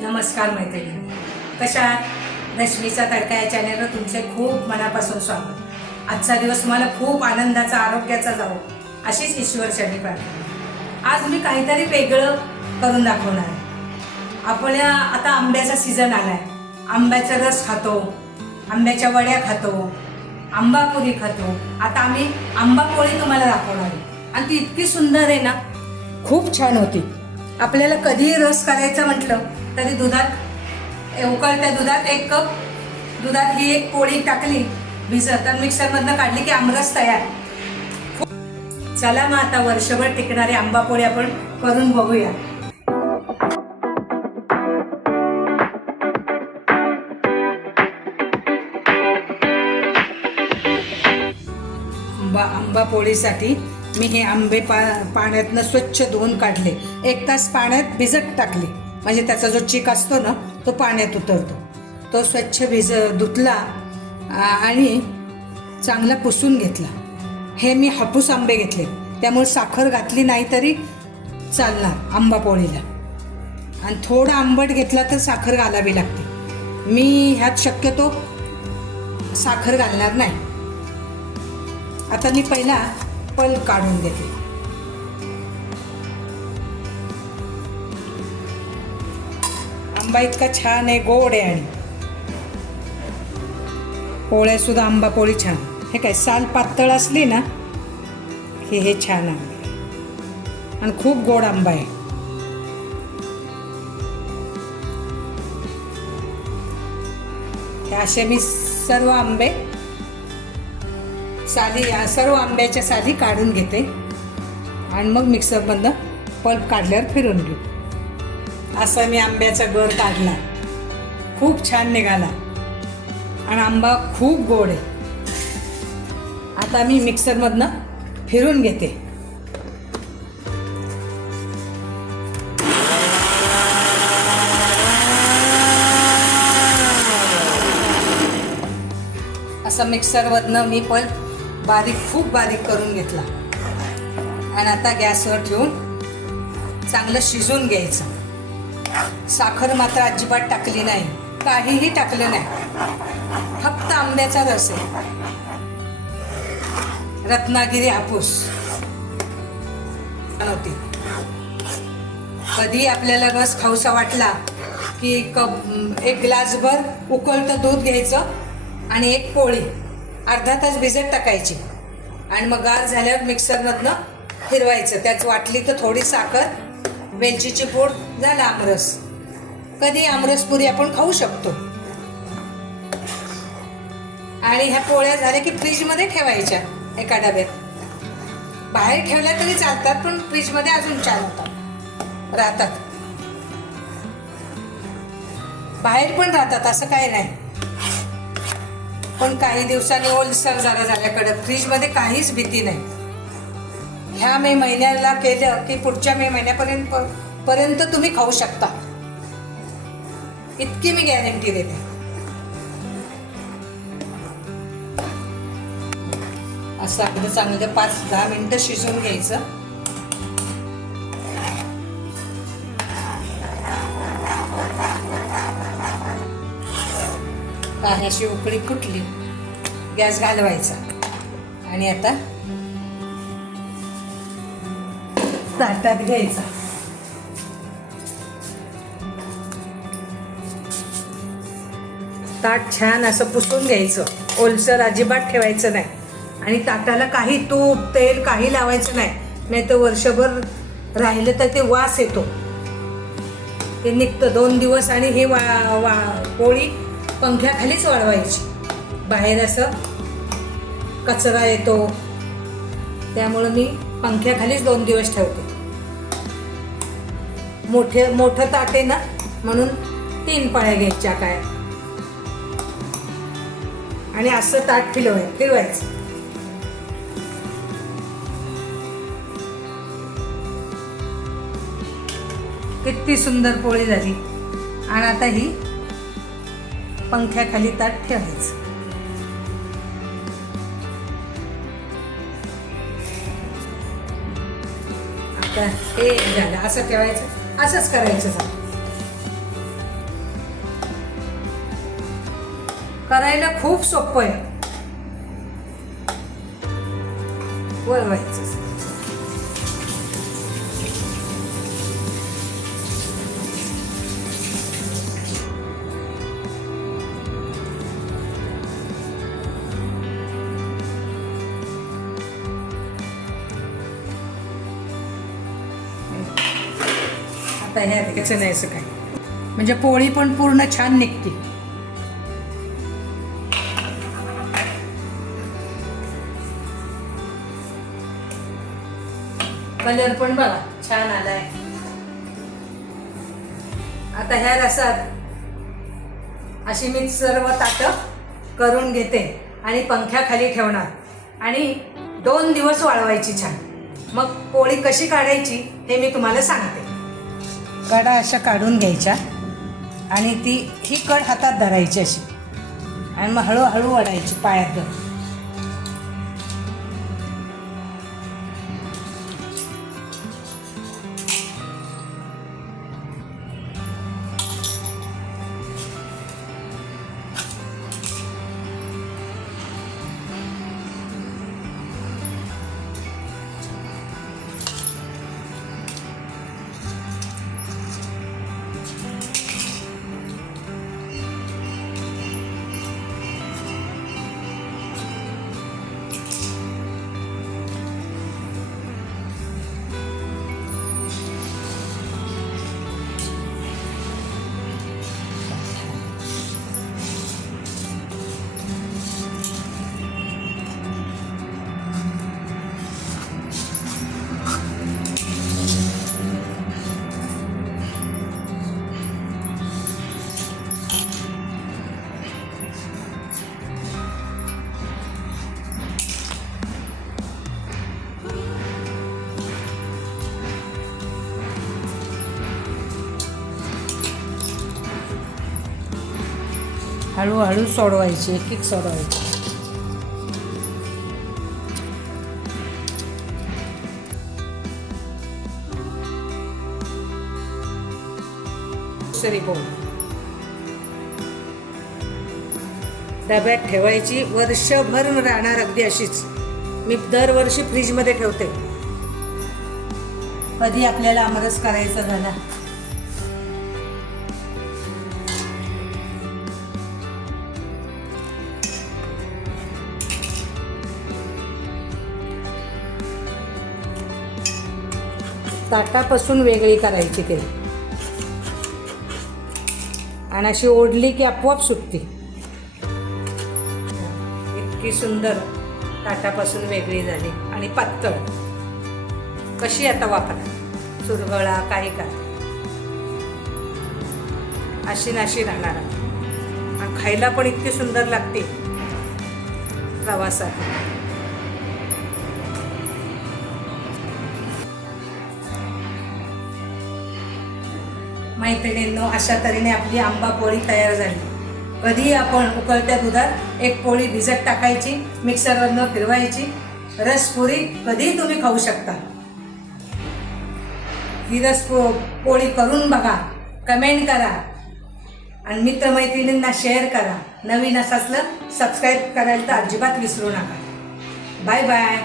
नमस्कार मैत्रिणी. कशा रश्मीचा तडका या चॅनेलवर तुमचे खूप मनापासून स्वागत. आजचा दिवस तुम्हाला खूप आनंदाचा आरोग्याचा जावो अशीच ईश्वरचरणी प्रार्थना. आज मी काहीतरी वेगळं करून दाखवणार आहे. आपण आता आंब्याचा सीझन आला आहे आंब्याचा रस खातो आंब्याच्या वड्या खातो आंबापुरी खातो. आता आम्ही आंबापोळी तुम्हाला दाखवणार आहे. आणि ती इतकी सुंदर आहे ना खूप छान होती. आपल्याला कधीही रस करायचं म्हटलं तरी दुधात उकळत्या दुधात एक कप दुधात ही एक पोळी टाकली भिजत तर मिक्सरमधनं काढली की आमरस तयार. चला मग आता वर्षभर टिकणारी आंबापोळी आपण करून बघूया. आंबा आंबा पोळीसाठी मी हे आंबे पा पाण्यातनं स्वच्छ धुवून काढले. एक तास पाण्यात भिजत टाकले. म्हणजे त्याचा जो चिक असतो ना तो पाण्यात उतरतो. तो स्वच्छ भिज धुतला आणि चांगला पुसून घेतला. हे मी हापूस आंबे घेतले. त्यामुळे साखर घातली नाही तरी चालणार आंबा पोळीला. आणि थोडा आंबट घेतला तर साखर घालावी लागते. मी ह्यात शक्यतो साखर घालणार नाही. आता मी पहिला पल काढून देते. आंबा इतका छान आहे गोड आहे आणि. पोळ्या सुद्धा आंबा पोळी छान. हे काय साल पातळ असली ना की हे छान आंबे. आणि खूप गोड आंबा आहे. हे असे मी सर्व आंबे साली सर्व आंब्याच्या साली काढून घेते. आणि मग मिक्सरमधनं पल्प काढल्यावर फिरून घेऊ. असं मी आंब्याचा गर काढला. खूप छान निघाला. आणि आंबा खूप गोड आहे. आता मी मिक्सरमधनं फिरून घेते. असं मिक्सरमधनं मी पण बारीक खूप बारीक करून घेतला. आणि आता गॅसवर ठेवून चांगलं शिजून घ्यायचं. साखर मात्र अजिबात टाकली नाही. काहीही टाकलं नाही. फक्त आंब्याचा रस आहे. रत्नागिरी हापूस. होती कधी आपल्याला रस खाऊसा वाटला की कप एक ग्लासभर उकळतं दूध घ्यायचं आणि एक पोळी. अर्धा तास भिजत टाकायची. आणि मग गार झाल्यावर मिक्सरमधनं फिरवायचं. त्यात वाटली तर थोडी साखर वेलचीची पूड झाला आमरस. कधी आमरस पुरी आपण खाऊ शकतो. आणि ह्या पोळ्या झाल्या की फ्रीजमध्ये ठेवायच्या एका डब्यात. बाहेर ठेवल्या तरी चालतात पण फ्रीजमध्ये अजून छान होतात. राहतात. बाहेर पण राहतात असं काही नाही. पण काही दिवसांनी ओलसर जरा झाल्याकडं फ्रीजमध्ये काहीच भीती नाही. ह्या मे महिन्याला केलं की पुढच्या मे महिन्यापर्यंत पर्यंत तुम्ही खाऊ शकता. इतकी मी गॅरंटी देते. असं अगदी चांगलं पाच दहा मिनटं शिजवून घ्यायचं. पाण्याची उकळी फुटली. गॅस घालवायचा. आणि आता ताटात घ्यायचा. ताट छान असं पुसून घ्यायचं. ओलसर अजिबात ठेवायचं नाही. आणि ताटाला काही तूप तेल काही लावायचं नाही. नाही तर वर्षभर राहिलं तर ते वास येतो. ते निघतं. दोन दिवस आणि हे वा वा पोळी पंख्याखालीच वाळवायची. बाहेर असं कचरा येतो. त्यामुळं मी पंख्याखालीच दोन दिवस ठेवते. मोठे मोठं ताट आहे ना म्हणून तीन पाळ्या घ्यायच्या काय. आणि असं ताट फिरवाय फिरवायचं. किती सुंदर पोळी झाली. आणि आता ही पंख्याखाली ताट ठेवायचं. आता हे झालं असं ठेवायचं. असंच करायचं करायला खूप सोपं आहे. वळवायचं आता नाही असं काय म्हणजे पोळी पण पूर्ण छान निघते. कलर पण बघा छान आलाय. आता ह्या रसात अशी मी सर्व ताटं करून घेते आणि पंख्याखाली ठेवणार. आणि दोन दिवस वाळवायची छान. मग पोळी कशी काढायची हे मी तुम्हाला सांगते. कडा अशा काढून घ्यायच्या आणि ती ही कड हातात धरायची अशी. आणि मग हळूहळू वडायची पायात हळूहळू सोडवायची एक एक सोडवायची. दुसरी बोल डब्यात ठेवायची वर्षभर राहणार अगदी अशीच. मी दरवर्षी फ्रीजमध्ये ठेवते. कधी आपल्याला आमरस करायचा झाला? ताटापासून वेगळी करायची ते. आणि अशी ओढली की आपोआप सुटते इतकी सुंदर ताटापासून वेगळी झाली. आणि पातळ. कशी आता वापरा? चुरगळा काही का अशी नाशी राहणार. आणि खायला पण इतकी सुंदर लागते. प्रवासात. मैत्रिणींनो अशा तऱ्हेने आपली आंबा पोळी तयार झाली. कधीही आपण उकळत्या दुधात एक पोळी भिजत टाकायची मिक्सरवरनं फिरवायची. रसपुरी कधीही तुम्ही खाऊ शकता. ही रस पो पोळी करून बघा कमेंट करा. आणि मित्रमैत्रिणींना शेअर करा. नवीन असं असलं सबस्क्राईब करायला तर अजिबात विसरू नका. Bye bye.